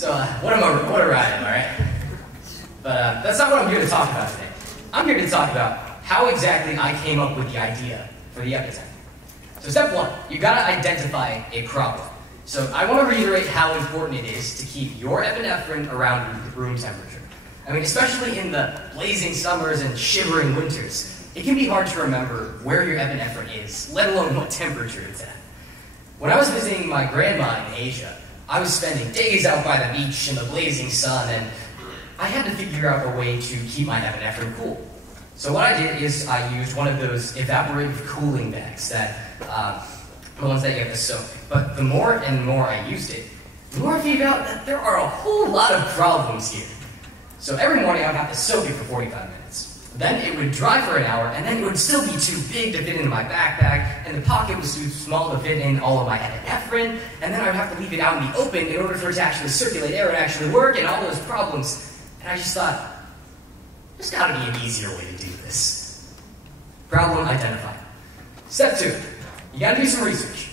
What a ride, am I right? But that's not what I'm here to talk about today. I'm here to talk about how exactly I came up with the idea for the epidemic. So step one, you gotta identify a problem. So I want to reiterate how important it is to keep your epinephrine around room temperature. I mean, especially in the blazing summers and shivering winters, it can be hard to remember where your epinephrine is, let alone what temperature it's at. When I was visiting my grandma in Asia, I was spending days out by the beach in the blazing sun, and I had to figure out a way to keep my epinephrine cool. So what I did is I used one of those evaporative cooling bags, the ones that you have to soak. But the more and more I used it, the more I figured out that there are a whole lot of problems here. So every morning I would have to soak it for 45 minutes. Then it would dry for an hour, and then it would still be too big to fit into my backpack, and the pocket was too small to fit in all of my epinephrine, and then I would have to leave it out in the open in order for it to actually circulate air and actually work, and all those problems. And I just thought, there's gotta be an easier way to do this. Problem identified. Step two, you gotta do some research.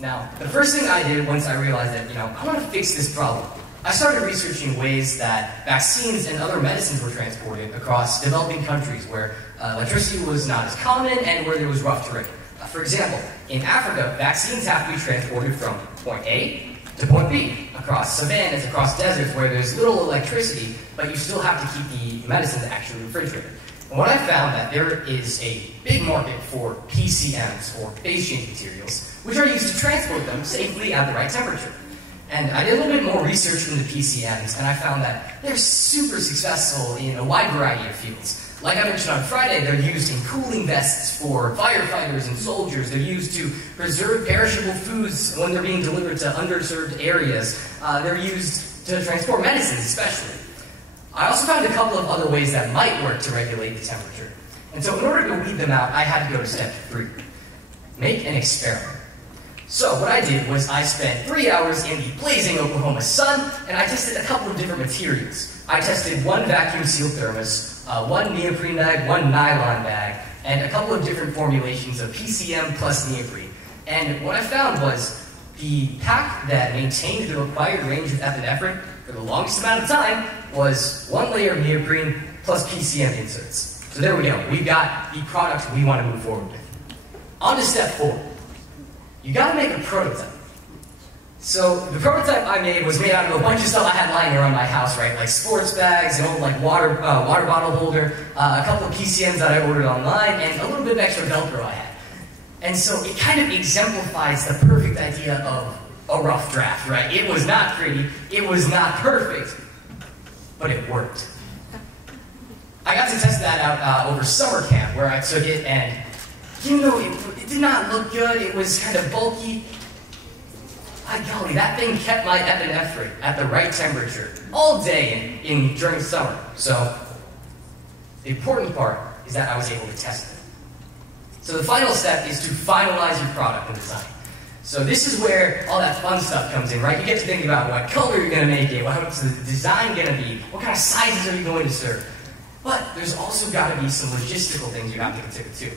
Now, the first thing I did once I realized that, I want to fix this problem, I started researching ways that vaccines and other medicines were transported across developing countries where electricity was not as common and where there was rough terrain. For example, in Africa, vaccines have to be transported from point A to point B, across savannas, across deserts where there's little electricity, but you still have to keep the medicines actually refrigerated. And what I found that there is a big market for PCMs, or phase change materials, which are used to transport them safely at the right temperature. And I did a little bit more research into PCMs, and I found that they're super successful in a wide variety of fields. Like I mentioned on Friday, they're used in cooling vests for firefighters and soldiers. They're used to preserve perishable foods when they're being delivered to underserved areas. They're used to transport medicines, especially. I also found a couple of other ways that might work to regulate the temperature. And so in order to weed them out, I had to go to step 3. Make an experiment. So what I did was I spent 3 hours in the blazing Oklahoma sun, and I tested a couple of different materials. I tested one vacuum-sealed thermos, one neoprene bag, one nylon bag, and a couple of different formulations of PCM plus neoprene. And what I found was the pack that maintained the required range of epinephrine for the longest amount of time was one layer of neoprene plus PCM inserts. So there we go. We've got the product we want to move forward with. On to step 4. You gotta make a prototype. So the prototype I made was made out of a bunch of stuff I had lying around my house, right? Like sports bags, an old water bottle holder, a couple of PCMs that I ordered online, and a little bit of extra Velcro I had. And so it kind of exemplifies the perfect idea of a rough draft, right? It was not pretty, it was not perfect, but it worked. I got to test that out over summer camp, where I took it, and even though it did not look good, it was kind of bulky, by golly, that thing kept my epinephrine at the right temperature all day during summer. So the important part is that I was able to test it. So the final step is to finalize your product and design. So this is where all that fun stuff comes in, right? You get to think about what color you're going to make it, what's the design going to be, what kind of sizes are you going to serve. But there's also got to be some logistical things you have to consider too.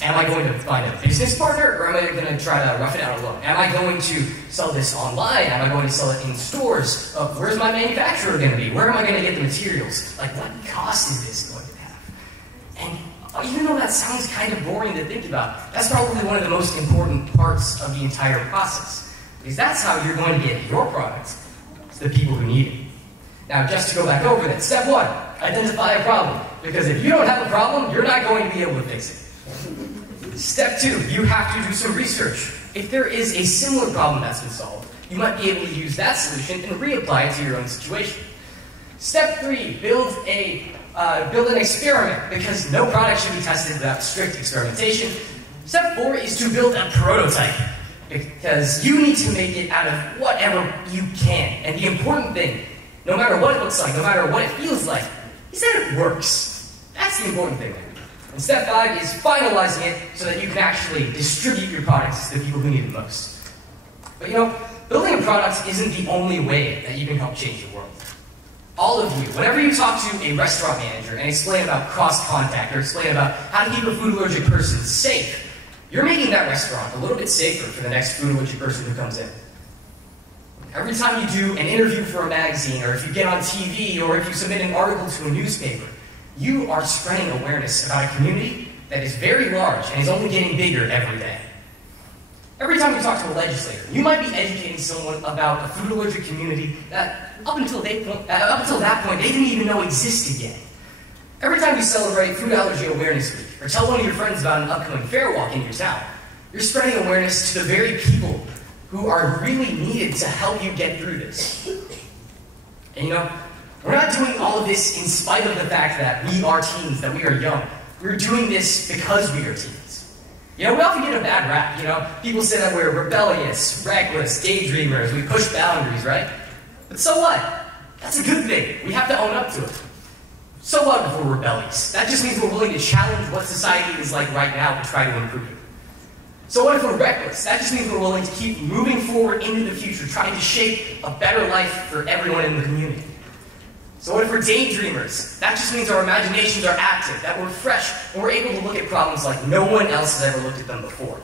Am I going to find a business partner, or am I going to try to rough it out alone? Am I going to sell this online? Am I going to sell it in stores? Where's my manufacturer going to be? Where am I going to get the materials? Like, what cost is this going to have? And even though that sounds kind of boring to think about, that's probably one of the most important parts of the entire process. Because that's how you're going to get your product to the people who need it. Now, just to go back over that, step 1, identify a problem. Because if you don't have a problem, you're not going to be able to fix it. Step 2, you have to do some research. If there is a similar problem that's been solved, you might be able to use that solution and reapply it to your own situation. Step 3, build an experiment, because no product should be tested without strict experimentation. Step 4 is to build a prototype, because you need to make it out of whatever you can. And the important thing, no matter what it looks like, no matter what it feels like, is that it works. That's the important thing. And step 5 is finalizing it so that you can actually distribute your products to the people who need it most. But building a product isn't the only way that you can help change the world. All of you, whenever you talk to a restaurant manager and explain about cross-contact or explain about how to keep a food allergic person safe, you're making that restaurant a little bit safer for the next food allergic person who comes in. Every time you do an interview for a magazine, or if you get on TV, or if you submit an article to a newspaper, you are spreading awareness about a community that is very large and is only getting bigger every day. Every time you talk to a legislator, you might be educating someone about a food allergic community that up until that point they didn't even know existed yet. Every time you celebrate Food Allergy Awareness Week, or tell one of your friends about an upcoming fair walk in your town, you're spreading awareness to the very people who are really needed to help you get through this. And you know, we're not doing all of this in spite of the fact that we are teens, that we are young. We're doing this because we are teens. You know, we often get a bad rap, you know? People say that we're rebellious, reckless, daydreamers, we push boundaries, right? But so what? That's a good thing. We have to own up to it. So what if we're rebellious? That just means we're willing to challenge what society is like right now and try to improve it. So what if we're reckless? That just means we're willing to keep moving forward into the future, trying to shape a better life for everyone in the community. So what if we're daydreamers? That just means our imaginations are active, that we're fresh, and we're able to look at problems like no one else has ever looked at them before.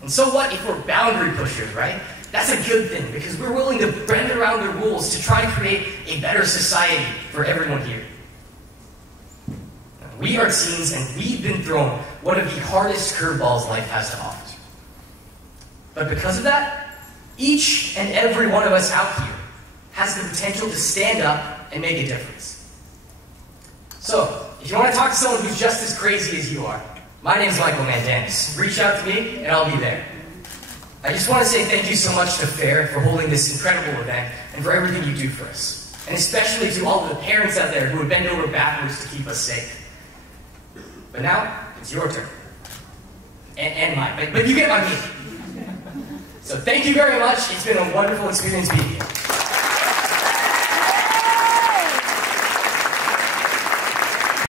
And so what if we're boundary pushers, right? That's a good thing, because we're willing to bend around the rules to try to create a better society for everyone here. We are teens, and we've been thrown one of the hardest curveballs life has to offer. But because of that, each and every one of us out here has the potential to stand up and make a difference. So, if you want to talk to someone who's just as crazy as you are, my name's Mandanas. Reach out to me, and I'll be there. I just want to say thank you so much to FAIR for holding this incredible event, and for everything you do for us. And especially to all of the parents out there who have bent over backwards to keep us safe. But now, it's your turn. And mine, but you get my meaning. So thank you very much. It's been a wonderful experience being here.